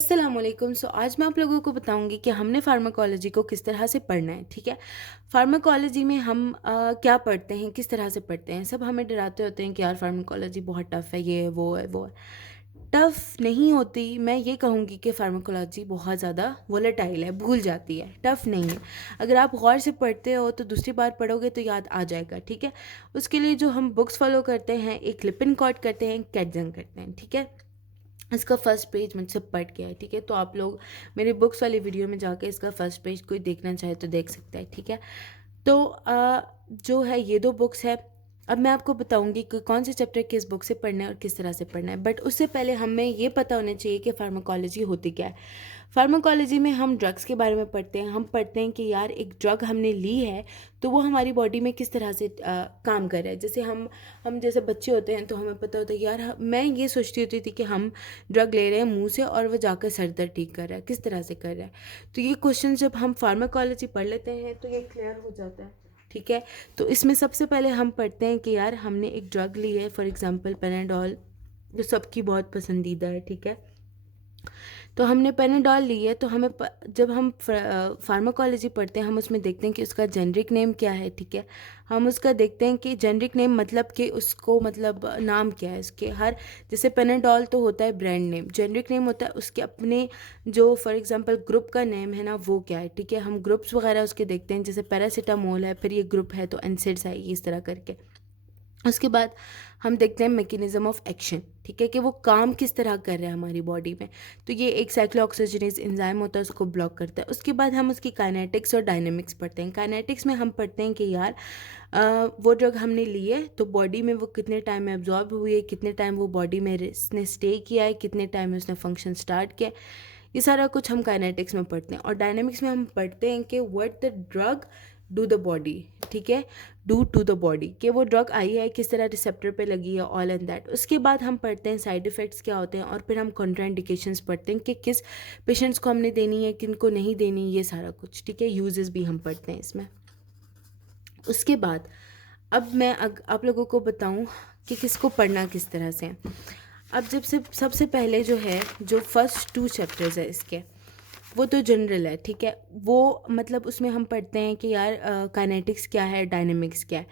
अस्सलामुअलैकुम। आज मैं आप लोगों को बताऊंगी कि हमने फार्माकोलॉजी को किस तरह से पढ़ना है। ठीक है, फार्माकोलॉजी में हम क्या पढ़ते हैं, किस तरह से पढ़ते हैं। सब हमें डराते होते हैं कि यार फार्माकोलॉजी बहुत टफ़ है, ये है वो है वो है। टफ़ नहीं होती। मैं ये कहूँगी कि फार्माकोलॉजी बहुत ज़्यादा वोलेटाइल है, भूल जाती है, टफ़ नहीं है। अगर आप गौर से पढ़ते हो तो दूसरी बार पढ़ोगे तो याद आ जाएगा। ठीक है, उसके लिए जो हम बुक्स फॉलो करते हैं, एक लिपिनकॉट करते हैं, एक कैटजन करते हैं। ठीक है, इसका फर्स्ट पेज मुझसे पढ़ गया है। ठीक है, तो आप लोग मेरी बुक्स वाली वीडियो में जाके इसका फर्स्ट पेज कोई देखना चाहे तो देख सकता है। ठीक है, तो जो है ये दो बुक्स है। अब मैं आपको बताऊंगी कि कौन से चैप्टर किस बुक से पढ़ना है और किस तरह से पढ़ना है, बट उससे पहले हमें ये पता होना चाहिए कि फार्माकोलॉजी होती क्या है। फार्माकोलॉजी में हम ड्रग्स के बारे में पढ़ते हैं। हम पढ़ते हैं कि यार एक ड्रग हमने ली है तो वो हमारी बॉडी में किस तरह से काम कर रहा है। जैसे हम जैसे बच्चे होते हैं तो हमें पता होता है यार मैं ये सोचती होती थी कि हम ड्रग ले रहे हैं मुंह से और वो जाकर सर दर्द ठीक कर रहा है, किस तरह से कर रहा है। तो ये क्वेश्चन जब हम फार्माकोलॉजी पढ़ लेते हैं तो ये क्लियर हो जाता है। ठीक है, तो इसमें सबसे पहले हम पढ़ते हैं कि यार हमने एक ड्रग ली है, फॉर एग्जांपल पेनाडोल, जो सबकी बहुत पसंदीदा है। ठीक है, तो हमने पेनाडोल ली है तो जब हम फार्माकोलॉजी पढ़ते हैं हम उसमें देखते हैं कि उसका जेनरिक नेम क्या है। ठीक है, हम उसका देखते हैं कि जेनरिक नेम मतलब कि उसको मतलब नाम क्या है उसके। हर जैसे पेनाडोल तो होता है ब्रांड नेम, जेनरिक नेम होता है उसके अपने जो फॉर एग्जांपल ग्रुप का नेम है ना वो क्या है। ठीक है, हम ग्रुप्स वगैरह उसके देखते हैं, जैसे पैरासीटामोल है फिर ये ग्रुप है तो एनसिड्स आएगी, इस तरह करके। उसके बाद हम देखते हैं मैकेनिज्म ऑफ एक्शन। ठीक है, कि वो काम किस तरह कर रहा है हमारी बॉडी में। तो ये एक साइक्लोऑक्सीजनेज एंजाइम होता है, उसको ब्लॉक करता है। उसके बाद हम उसकी काइनेटिक्स और डायनेमिक्स पढ़ते हैं। काइनेटिक्स में हम पढ़ते हैं कि यार वो ड्रग हमने ली है तो बॉडी में वो कितने टाइम में एब्जॉर्ब हुई है, कितने टाइम वो बॉडी में इसने स्टे किया है, कितने टाइम में उसने फंक्शन स्टार्ट किया है। ये सारा कुछ हम काइनेटिक्स में पढ़ते हैं। और डायनेमिक्स में हम पढ़ते हैं कि what the drug do the body. ठीक है, डू टू द बॉडी, कि वो ड्रग आई है किस तरह रिसेप्टर पे लगी है, ऑल एंड दैट। उसके बाद हम पढ़ते हैं साइड इफ़ेक्ट्स क्या होते हैं और फिर हम कॉन्ट्राइंडिकेशंस पढ़ते हैं कि किस पेशेंट्स को हमने देनी है, किन को नहीं देनी, ये सारा कुछ। ठीक है, यूजेस भी हम पढ़ते हैं इसमें। उसके बाद अब मैं आप लोगों को बताऊं कि किसको पढ़ना किस तरह से है। अब जब से सबसे पहले जो है, जो फर्स्ट 2 चैप्टर्स है इसके, वो तो जनरल है। ठीक है, वो मतलब उसमें हम पढ़ते हैं कि यार काइनेटिक्स क्या है, डायनेमिक्स क्या है।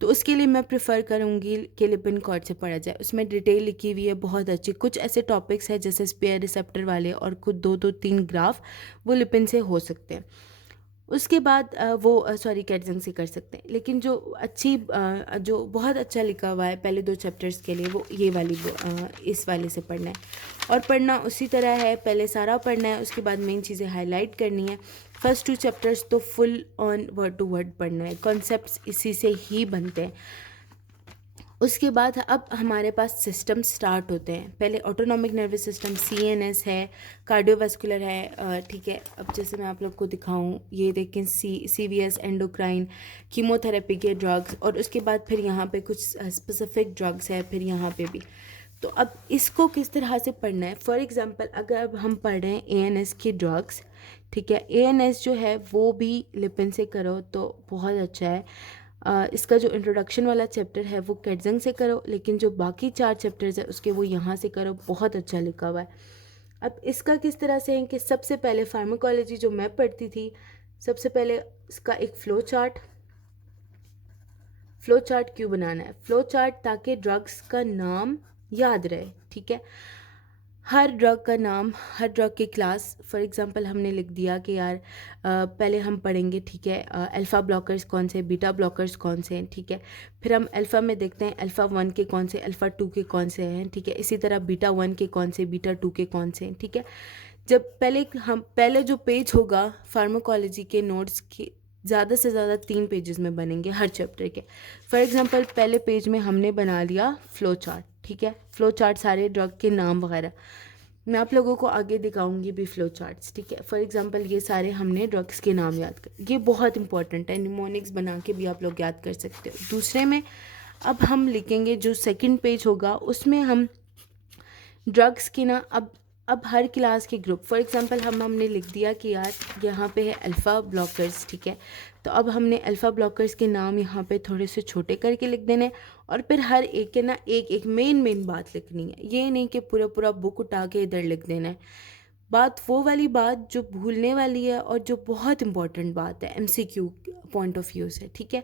तो उसके लिए मैं प्रेफर करूँगी कि लिपिनकॉर्ड से पढ़ा जाए। उसमें डिटेल लिखी हुई है बहुत अच्छी। कुछ ऐसे टॉपिक्स हैं जैसे स्पेयर रिसेप्टर वाले और कुछ 2-2-3 ग्राफ वो लिपिन से हो सकते हैं। उसके बाद वो सॉरी कैटजंग से कर सकते हैं। लेकिन जो जो बहुत अच्छा लिखा हुआ है पहले 2 चैप्टर्स के लिए, वो ये वाली इस वाले से पढ़ना है। और पढ़ना उसी तरह है, पहले सारा पढ़ना है, उसके बाद मेन चीज़ें हाईलाइट करनी है। फर्स्ट 2 चैप्टर्स तो full on word to word पढ़ना है, कॉन्सेप्ट्स इसी से ही बनते हैं। उसके बाद अब हमारे पास सिस्टम स्टार्ट होते हैं। पहले ऑटोनॉमिक नर्वस सिस्टम, सीएनएस है, कार्डियोवास्कुलर है। ठीक है, अब जैसे मैं आप लोग को दिखाऊं, ये देखें सीवीएस, एंडोक्राइन, कीमोथेरेपी के ड्रग्स, और उसके बाद फिर यहाँ पे कुछ स्पेसिफिक ड्रग्स है फिर यहाँ पे भी। तो अब इसको किस तरह से पढ़ना है। फॉर एग्जांपल अगर अब हम पढ़ रहे हैं एएनएस की ड्रग्स, ठीक है, एएनएस जो है वो भी लिपिन से करो तो बहुत अच्छा है। इसका जो इंट्रोडक्शन वाला चैप्टर है वो कैटजंग से करो, लेकिन जो बाकी 4 चैप्टर्स है उसके वो यहाँ से करो, बहुत अच्छा लिखा हुआ है। अब इसका किस तरह से है कि सबसे पहले फार्माकोलॉजी जो मैं पढ़ती थी, सबसे पहले इसका एक फ़्लो चार्ट क्यों बनाना है। फ़्लो चार्ट ताकि ड्रग्स का नाम याद रहे। ठीक है, हर ड्रग का नाम, हर ड्रग की क्लास, फॉर एग्जांपल हमने लिख दिया कि यार पहले हम पढ़ेंगे, ठीक है, अल्फ़ा ब्लॉकर्स कौन से, बीटा ब्लॉकर्स कौन से हैं। ठीक है, फिर हम अल्फ़ा में देखते हैं अल्फ़ा 1 के कौन से, अल्फ़ा 2 के कौन से हैं। ठीक है, इसी तरह बीटा 1 के कौन से, बीटा 2 के कौन से हैं। ठीक है, जब पहले जो पेज होगा फार्माकोलॉजी के नोट्स की, ज़्यादा से ज़्यादा 3 पेजेस में बनेंगे हर चैप्टर के। फॉर एग्जांपल पहले पेज में हमने बना लिया फ़्लो चार्ट। ठीक है, फ़्लो चार्ट सारे ड्रग के नाम वगैरह, मैं आप लोगों को आगे दिखाऊंगी भी फ़्लो चार्ट्स। ठीक है, फॉर एग्जांपल ये सारे हमने ड्रग्स के नाम याद कर, ये बहुत इंपॉर्टेंट है, निमोनिक्स बना के भी आप लोग याद कर सकते हो। दूसरे में अब हम लिखेंगे जो सेकंड पेज होगा उसमें हम ड्रग्स की ना, अब हर क्लास के ग्रुप, फॉर एग्जांपल हमने लिख दिया कि यार यहाँ पे है अल्फ़ा ब्लॉकर्स। ठीक है, तो अब हमने अल्फ़ा ब्लॉकर्स के नाम यहाँ पे थोड़े से छोटे करके लिख देने, और फिर हर एक के ना एक एक मेन बात लिखनी है। ये नहीं कि पूरा पूरा बुक उठा के इधर लिख देना है। बात वो वाली बात जो भूलने वाली है और जो बहुत इंपॉर्टेंट बात है एमसीक्यू पॉइंट ऑफ व्यू से, ठीक है।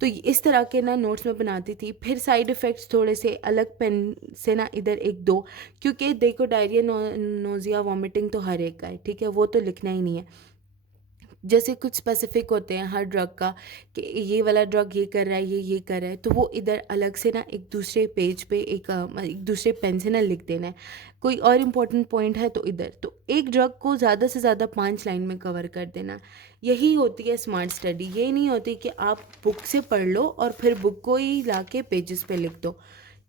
तो इस तरह के ना नोट्स मैं बनाती थी। फिर साइड इफ़ेक्ट्स थोड़े से अलग पेन से ना इधर एक दो, क्योंकि देखो डायरिया नोज़िया वॉमिटिंग तो हर एक का है, ठीक है, वो तो लिखना ही नहीं है। जैसे कुछ स्पेसिफिक होते हैं हर ड्रग का कि ये वाला ड्रग ये कर रहा है, ये कर रहा है, तो वो इधर अलग से ना एक दूसरे पेज पे एक दूसरे पेन से ना लिख देना है। कोई और इम्पोर्टेंट पॉइंट है तो इधर, तो एक ड्रग को ज़्यादा से ज़्यादा 5 लाइन में कवर कर देना। यही होती है स्मार्ट स्टडी। ये नहीं होती कि आप बुक से पढ़ लो और फिर बुक को ही ला के पेजेस पे लिख दो,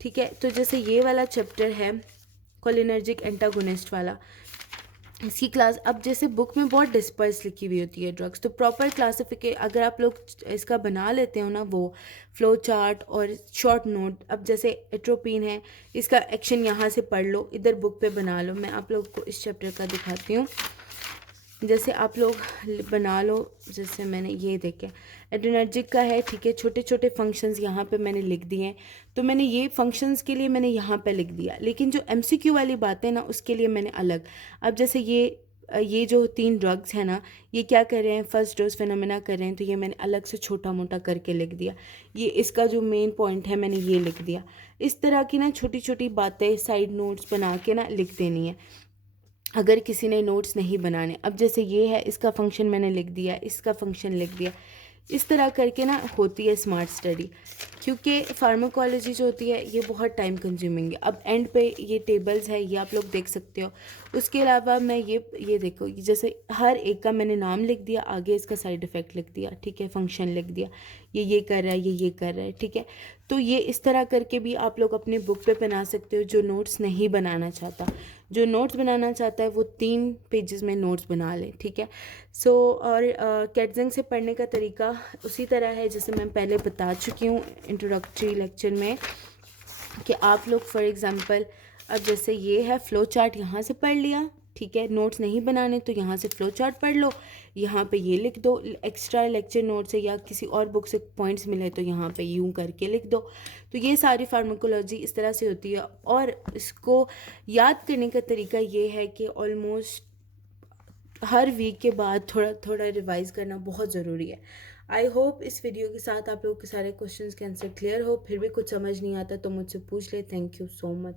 ठीक है। तो जैसे ये वाला चैप्टर है कोलिनर्जिक एंटागोनिस्ट वाला, इसकी क्लास, अब जैसे बुक में बहुत डिस्पर्स लिखी हुई होती है ड्रग्स, तो प्रॉपर क्लासिफिके अगर आप लोग इसका बना लेते हो ना, वो फ्लो चार्ट और शॉर्ट नोट, अब जैसे एट्रोपिन है, इसका एक्शन यहाँ से पढ़ लो, इधर बुक पे बना लो। मैं आप लोग को इस चैप्टर का दिखाती हूँ। जैसे आप लोग बना लो, जैसे मैंने ये देखे एड्रेनर्जिक का है, ठीक है, छोटे छोटे फंक्शंस यहाँ पे मैंने लिख दिए हैं। तो मैंने ये फंक्शंस के लिए मैंने यहाँ पे लिख दिया, लेकिन जो एमसीक्यू वाली बातें ना उसके लिए मैंने अलग। अब जैसे ये जो 3 ड्रग्स हैं ना, ये क्या कर रहे हैं, फर्स्ट डोज फिनोमेना कर रहे हैं, तो ये मैंने अलग से छोटा मोटा करके लिख दिया। ये इसका जो मेन पॉइंट है मैंने ये लिख दिया। इस तरह की ना छोटी छोटी बातें साइड नोट्स बना के ना लिख देनी है, अगर किसी ने नोट्स नहीं बनाने। अब जैसे ये है, इसका फंक्शन मैंने लिख दिया, इसका फंक्शन लिख दिया। इस तरह करके ना होती है स्मार्ट स्टडी, क्योंकि फार्माकोलॉजी जो होती है ये बहुत टाइम कंज्यूमिंग है। अब एंड पे ये टेबल्स है, ये आप लोग देख सकते हो। उसके अलावा मैं ये देखो, जैसे हर एक का मैंने नाम लिख दिया, आगे इसका साइड इफ़ेक्ट लिख दिया, ठीक है, फंक्शन लिख दिया, ये कर रहा है, ये कर रहा है, ठीक है। तो ये इस तरह करके भी आप लोग अपने बुक पे बना सकते हो। जो नोट्स नहीं बनाना चाहता, जो नोट्स बनाना चाहता है वो 3 पेजेस में नोट्स बना ले, ठीक है। सो और कैटजंग से पढ़ने का तरीका उसी तरह है जैसे मैं पहले बता चुकी हूँ इंट्रोडक्टरी लेक्चर में, कि आप लोग फॉर एग्ज़ाम्पल, अब जैसे ये है फ़्लो चार्ट, यहाँ से पढ़ लिया, ठीक है। नोट्स नहीं बनाने तो यहाँ से फ़्लो चार्ट पढ़ लो, यहाँ पे ये लिख दो, एक्स्ट्रा लेक्चर नोट से या किसी और बुक से पॉइंट्स मिले तो यहाँ पे यूँ करके लिख दो। तो ये सारी फार्माकोलॉजी इस तरह से होती है। और इसको याद करने का तरीका ये है कि ऑलमोस्ट हर वीक के बाद थोड़ा थोड़ा रिवाइज़ करना बहुत ज़रूरी है। आई होप इस वीडियो के साथ आप लोगों के सारे क्वेश्चंस के आंसर क्लियर हो। फिर भी कुछ समझ नहीं आता तो मुझसे पूछ ले। Thank you so much.